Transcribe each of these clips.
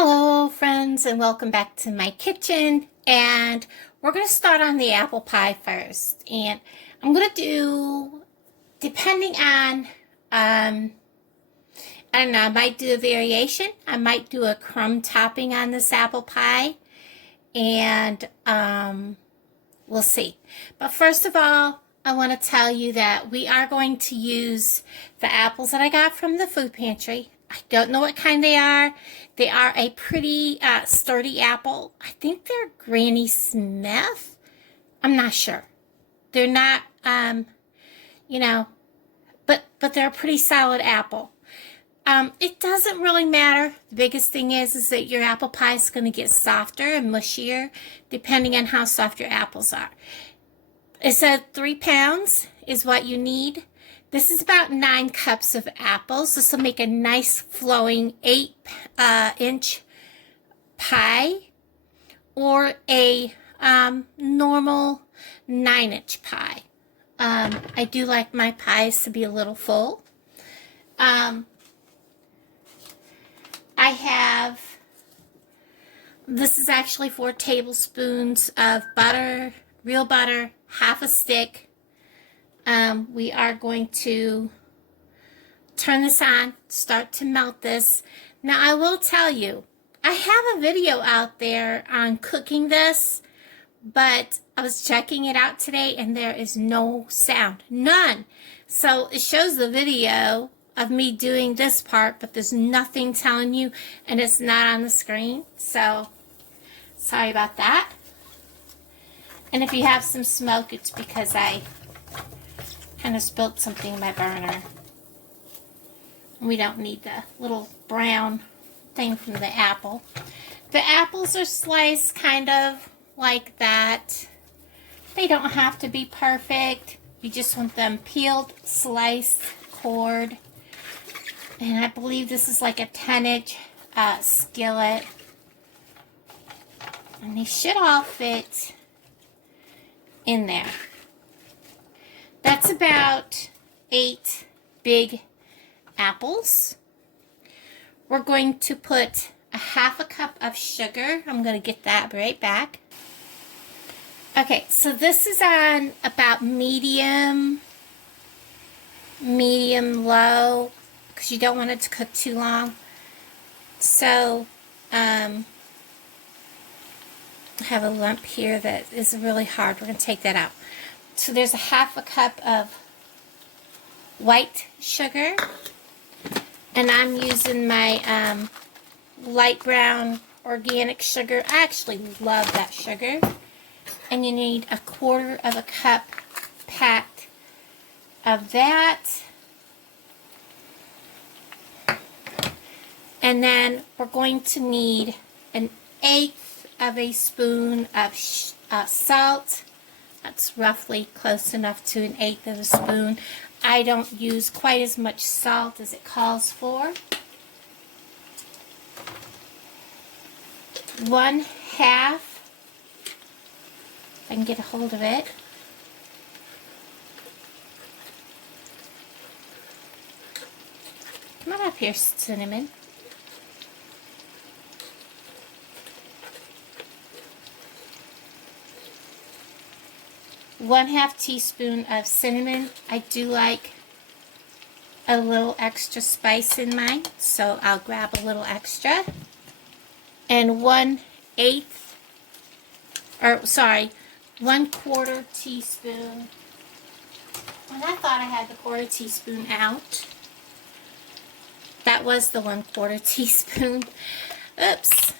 Hello friends, and welcome back to my kitchen. And we're going to start on the apple pie first, and I'm going to do, depending on I don't know, I might do a variation. I might do a crumb topping on this apple pie, and we'll see. But first of all, I want to tell you that we are going to use the apples that I got from the food pantry. I don't know what kind they are. They are a pretty sturdy apple. I think they're Granny Smith. I'm not sure. They're not, but they're a pretty solid apple. It doesn't really matter. The biggest thing is that your apple pie is going to get softer and mushier depending on how soft your apples are. It said 3 pounds is what you need. This is about 9 cups of apples. This will make a nice flowing 8-inch pie, or a normal 9-inch pie. I do like my pies to be a little full. I have, this is actually 4 tablespoons of butter, real butter, half a stick. We are going to turn this on, start to melt this. Now, I will tell you, I have a video out there on cooking this, but I was checking it out today and there is no sound, none. So it shows the video of me doing this part, but there's nothing telling you, and it's not on the screen. So sorry about that. And if you have some smoke, it's because I kind of spilled something in my burner. We don't need the little brown thing from the apple. The apples are sliced kind of like that. They don't have to be perfect. You just want them peeled, sliced, cored. And I believe this is like a 10-inch skillet. And they should all fit in there. That's about 8 big apples. We're going to put a half a cup of sugar. I'm going to get that right back. Okay, so this is on about medium low, because you don't want it to cook too long. So, I have a lump here that is really hard. We're going to take that out. So there's a half a cup of white sugar, and I'm using my light brown organic sugar. I actually love that sugar. And you need a 1/4 of a cup packed of that. And then we're going to need 1/8 of a spoon of salt. That's roughly close enough to 1/8 of a spoon. I don't use quite as much salt as it calls for. 1/2, if I can get a hold of it. Come on up here, cinnamon. 1/2 teaspoon of cinnamon. I do like a little extra spice in mine, so I'll grab a little extra. And 1/4 teaspoon. And I thought I had the 1/4 teaspoon out. That was the 1/4 teaspoon. Oops.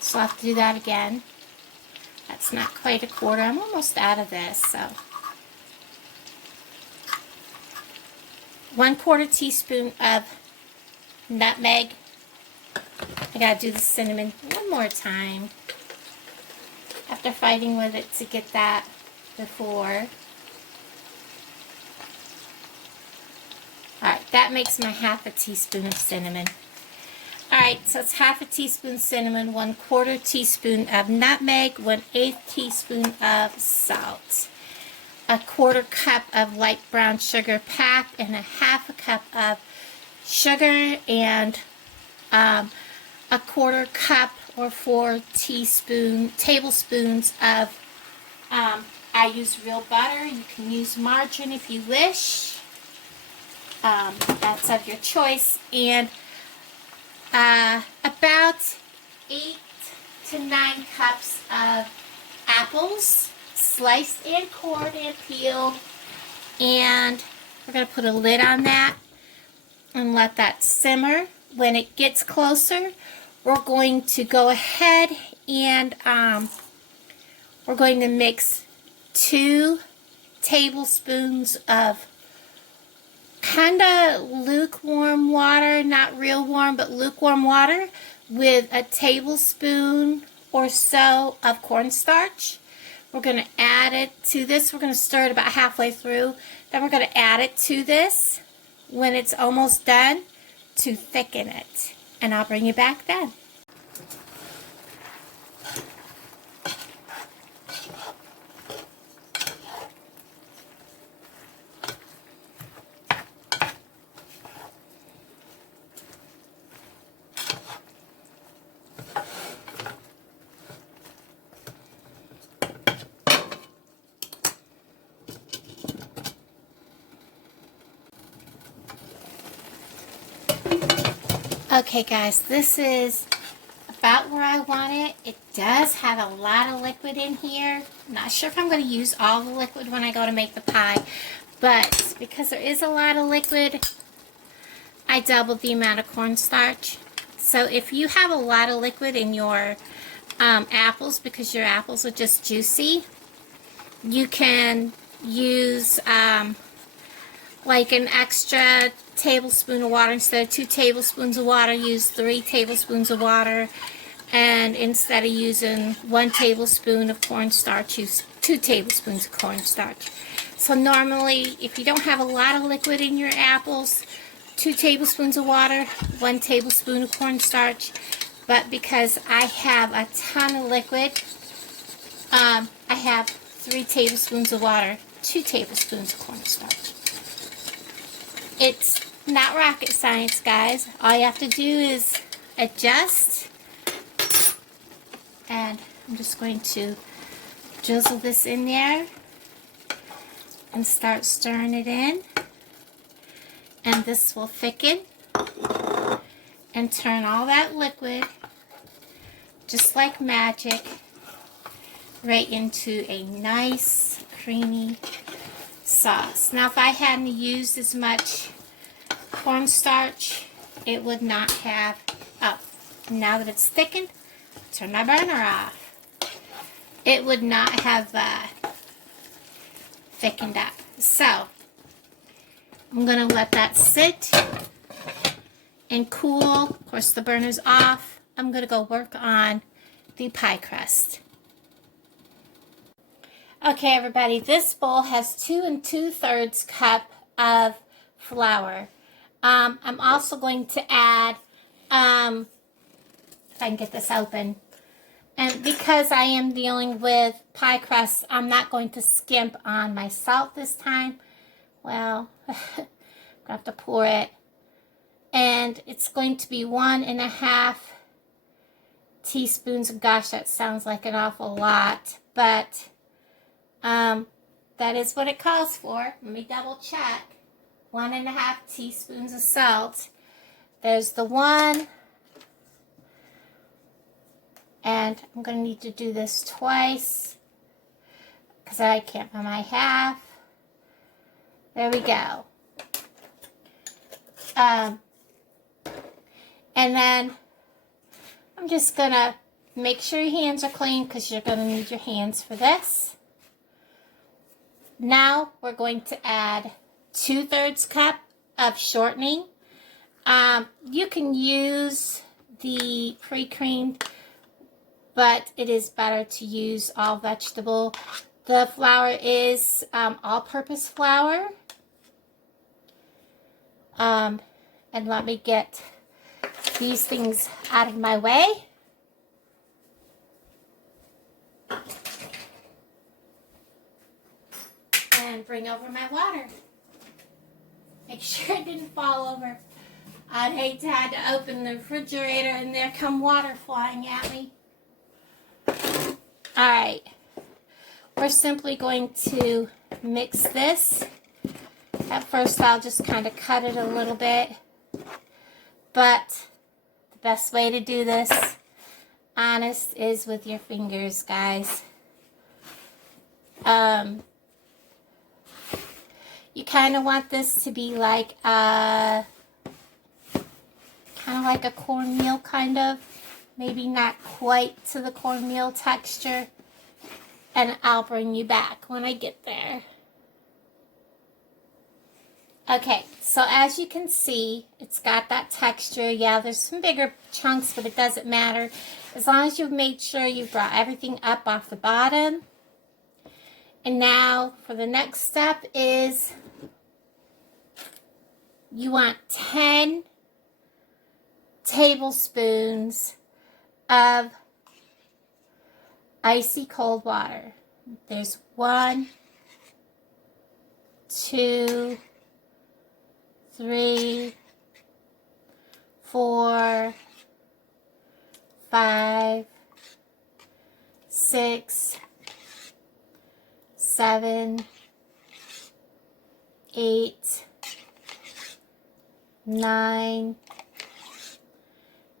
So I'll have to do that again. That's not quite a 1/4. I'm almost out of this, so. 1/4 teaspoon of nutmeg. I gotta do the cinnamon one more time after fighting with it to get that before. Alright, that makes my 1/2 teaspoon of cinnamon. Alright, so it's 1/2 teaspoon cinnamon, 1/4 teaspoon of nutmeg, 1/8 teaspoon of salt, a 1/4 cup of light brown sugar packed, and a 1/2 cup of sugar and a quarter cup or 4 tablespoons of, I use real butter. You can use margarine if you wish. That's of your choice. And about 8 to 9 cups of apples, sliced and cored and peeled. And we're going to put a lid on that and let that simmer. When it gets closer, we're going to go ahead and we're going to mix 2 tablespoons of kind of lukewarm water, not real warm, but lukewarm water, with a tablespoon or so of cornstarch. We're going to add it to this. We're going to stir it about halfway through. Then we're going to add it to this when it's almost done to thicken it. And I'll bring you back then. Okay guys, this is about where I want it. It does have a lot of liquid in here. I'm not sure if I'm going to use all the liquid when I go to make the pie, but because there is a lot of liquid, I doubled the amount of cornstarch. So if you have a lot of liquid in your apples, because your apples are just juicy, you can use like an extra tablespoon of water. Instead of 2 tablespoons of water, use 3 tablespoons of water. And instead of using 1 tablespoon of cornstarch, use 2 tablespoons of cornstarch. So normally, if you don't have a lot of liquid in your apples, 2 tablespoons of water, 1 tablespoon of cornstarch. But because I have a ton of liquid, I have 3 tablespoons of water, 2 tablespoons of cornstarch. It's not rocket science, guys. All you have to do is adjust. And I'm just going to drizzle this in there and start stirring it in. And this will thicken and turn all that liquid, just like magic, right into a nice, creamy sauce. Now, if I hadn't used as much cornstarch, it would not have, now that it's thickened, turn my burner off. It would not have thickened up. So, I'm going to let that sit and cool. Of course, the burner's off. I'm going to go work on the pie crust. Okay, everybody, this bowl has 2 2/3 cup of flour. I'm also going to add, if I can get this open, and because I am dealing with pie crust, I'm not going to skimp on my salt this time. Well, I'm going to have to pour it. And it's going to be 1.5 teaspoons. Gosh, that sounds like an awful lot, but that is what it calls for. Let me double check. 1.5 teaspoons of salt. There's the 1. And I'm going to need to do this twice because I can't find my half. There we go. And then I'm just going to make sure your hands are clean because you're going to need your hands for this. Now we're going to add 2/3 cup of shortening. You can use the pre-creamed, but it is better to use all vegetable. The flour is all-purpose flour. And let me get these things out of my way. And bring over my water. Make sure it didn't fall over. I'd hate to have to open the refrigerator and there come water flying at me. Alright, we're simply going to mix this. At first I'll just kind of cut it a little bit, but the best way to do this, honest, is with your fingers, guys. You kind of want this to be like a cornmeal kind of, maybe not quite to the cornmeal texture, and I'll bring you back when I get there. Okay, so as you can see, it's got that texture. Yeah, there's some bigger chunks, but it doesn't matter. As long as you've made sure you brought everything up off the bottom. And now for the next step is you want 10 tablespoons of icy cold water. There's 1, 2, 3, 4, 5, 6, 7, 8, 9,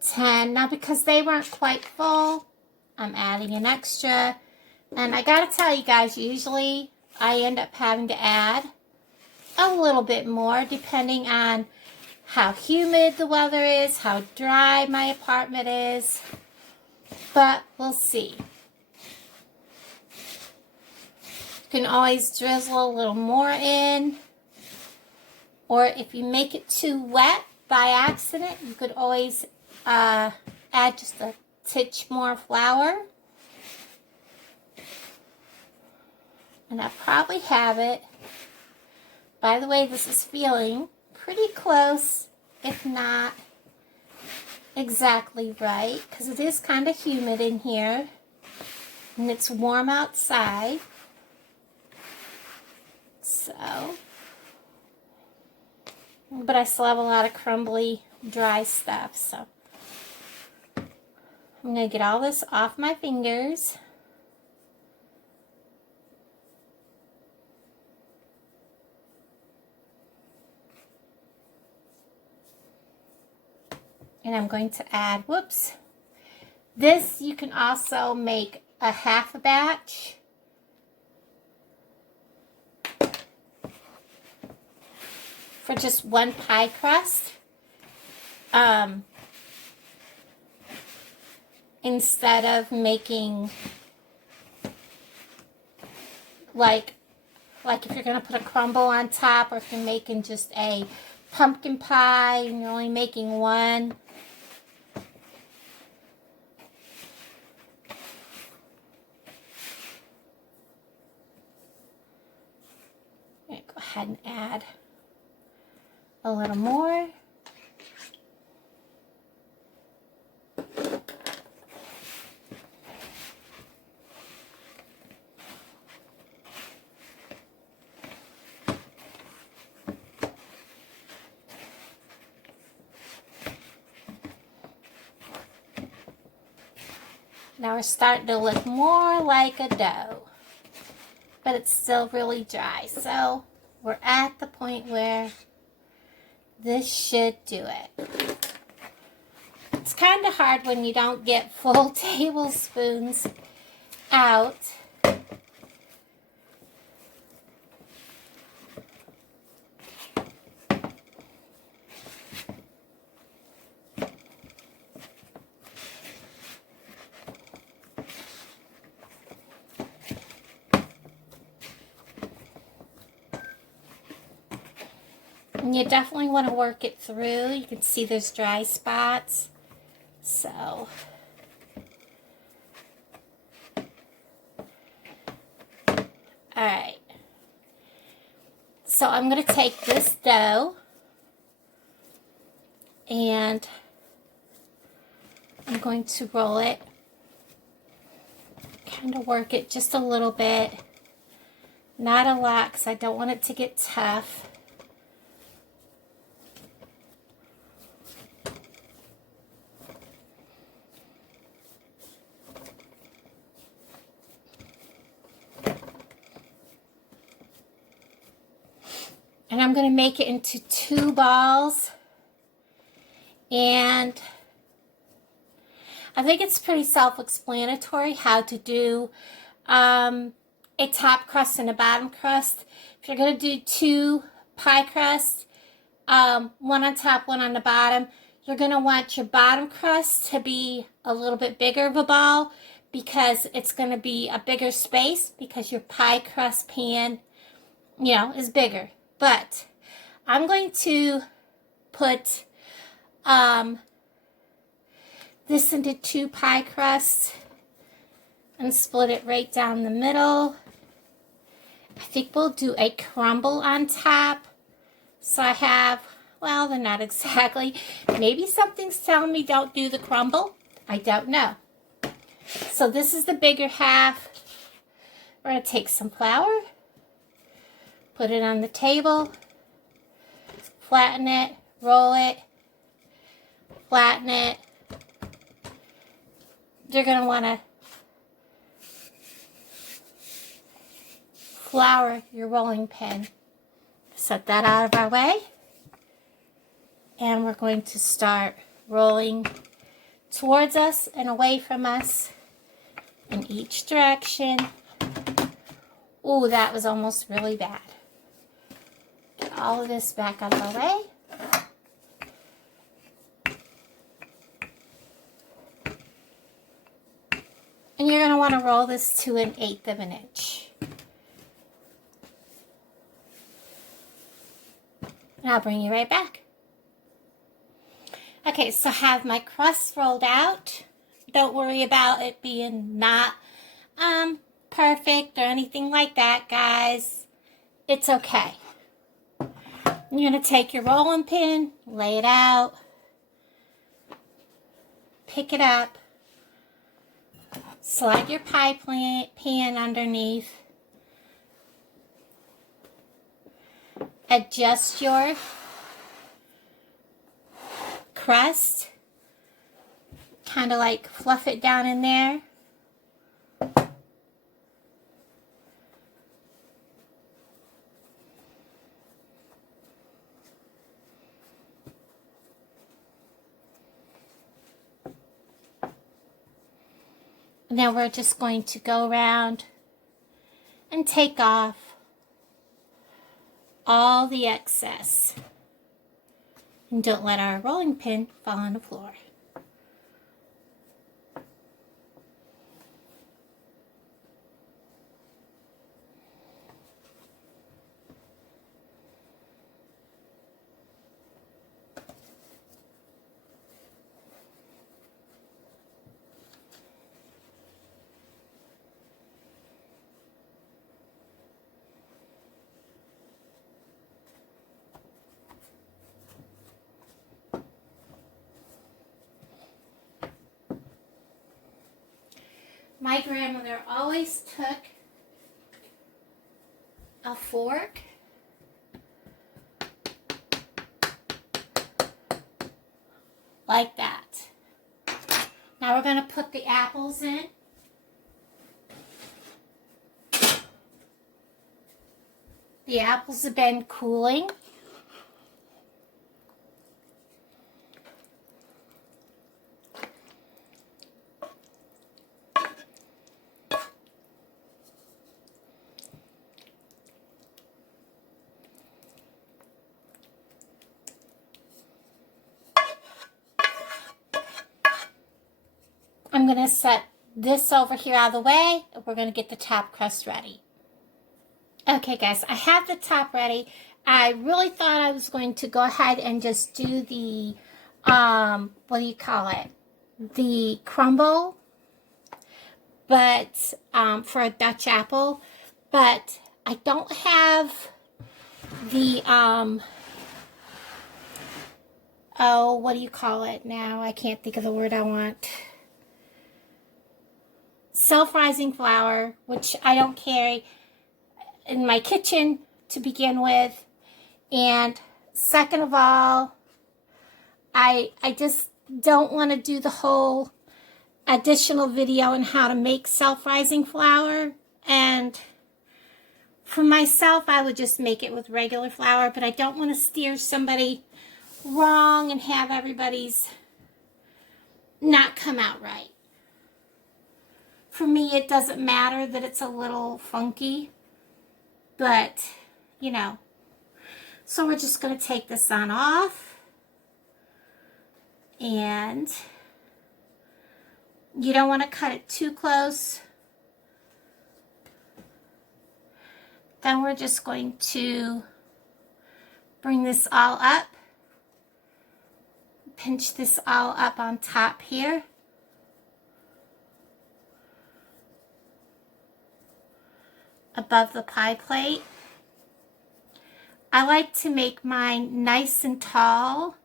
10. Now, because they weren't quite full, I'm adding an extra. And I gotta tell you guys, usually I end up having to add a little bit more depending on how humid the weather is, how dry my apartment is. But we'll see. You can always drizzle a little more in. Or if you make it too wet by accident, you could always add just a titch more flour. And I probably have it. By the way, this is feeling pretty close, if not exactly right, because it is kind of humid in here, and it's warm outside. So, but I still have a lot of crumbly, dry stuff, so I'm going to get all this off my fingers. And I'm going to add, whoops, this you can also make a half a batch. For just one pie crust. Instead of making like if you're going to put a crumble on top, or if you're making just a pumpkin pie and you're only making one. I'm going to go ahead and add a little more. Now we're starting to look more like a dough, but it's still really dry. So we're at the point where this should do it. It's kind of hard when you don't get full tablespoons out. And you definitely want to work it through. You can see there's dry spots. So, alright. So I'm going to take this dough and I'm going to roll it. Kind of work it just a little bit. Not a lot because I don't want it to get tough. And I'm going to make it into 2 balls. And I think it's pretty self-explanatory how to do a top crust and a bottom crust. If you're going to do 2 pie crusts, one on top, one on the bottom, you're going to want your bottom crust to be a little bit bigger of a ball because it's going to be a bigger space because your pie crust pan, you know, is bigger. But I'm going to put this into 2 pie crusts and split it right down the middle. I think we'll do a crumble on top. So I have, well, they're not exactly. Maybe something's telling me don't do the crumble. I don't know. So this is the bigger half. We're going to take some flour, put it on the table, flatten it, roll it, flatten it. You're going to want to flour your rolling pin. Set that out of our way. And we're going to start rolling towards us and away from us in each direction. Ooh, that was almost really bad. Get all of this back out of our way. And you're going to want to roll this to 1/8 of an inch. And I'll bring you right back. Okay, so I have my crust rolled out. Don't worry about it being not perfect or anything like that, guys. It's okay. You're going to take your rolling pin, lay it out, pick it up, slide your pie pan underneath, adjust your crust, kind of like fluff it down in there. And then we're just going to go around and take off all the excess. And don't let our rolling pin fall on the floor. My grandmother always took a fork like that. Now we're going to put the apples in. The apples have been cooling. I'm going to set this over here out of the way, and we're going to get the top crust ready. Okay, guys, I have the top ready. I really thought I was going to go ahead and just do the, what do you call it? The crumble, but, for a Dutch apple, but I don't have the, oh, what do you call it now? I can't think of the word I want. Self-rising flour, which I don't carry in my kitchen to begin with. And second of all, I just don't want to do the whole additional video on how to make self-rising flour. And For myself, I would just make it with regular flour, but I don't want to steer somebody wrong and have everybody's not come out right. For me, it doesn't matter that it's a little funky, but, you know. So we're just going to take this on off, and you don't want to cut it too close. Then we're just going to bring this all up, pinch this all up on top here. Above the pie plate. I like to make mine nice and tall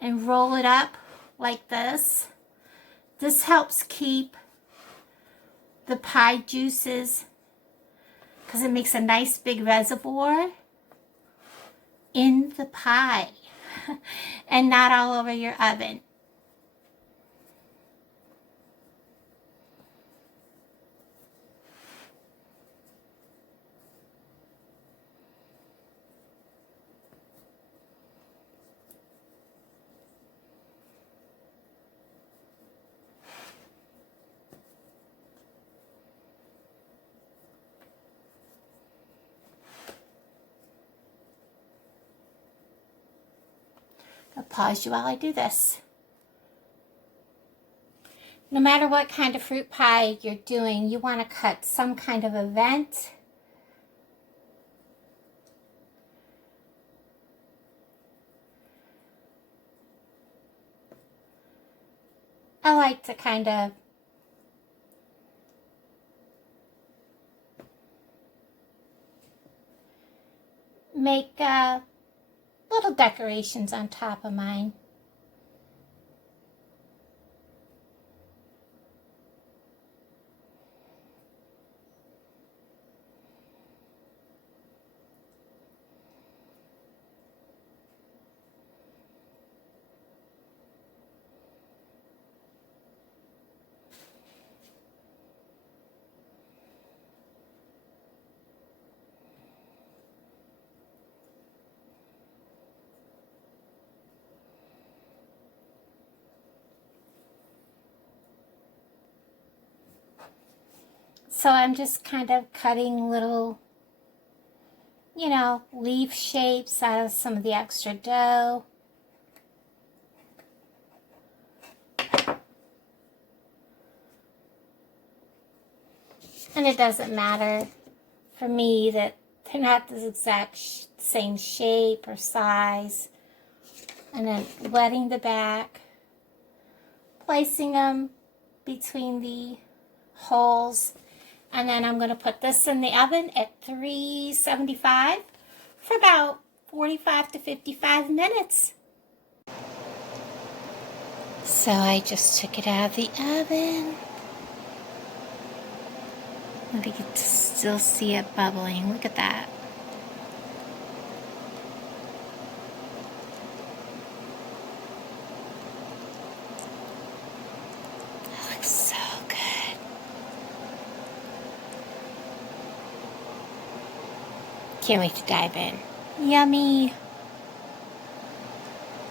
and roll it up like this. This helps keep the pie juices, because it makes a nice big reservoir in the pie and not all over your oven. I'll pause you while I do this. No matter what kind of fruit pie you're doing, you want to cut some kind of a vent. I like to kind of make little decorations on top of mine. So I'm just kind of cutting little, you know, leaf shapes out of some of the extra dough. And it doesn't matter for me that they're not the exact same shape or size. And then wetting the back, placing them between the holes. And then I'm going to put this in the oven at 375 for about 45 to 55 minutes. So I just took it out of the oven. Maybe you can still see it bubbling. Look at that. That looks so good. Can't wait to dive in. Yummy.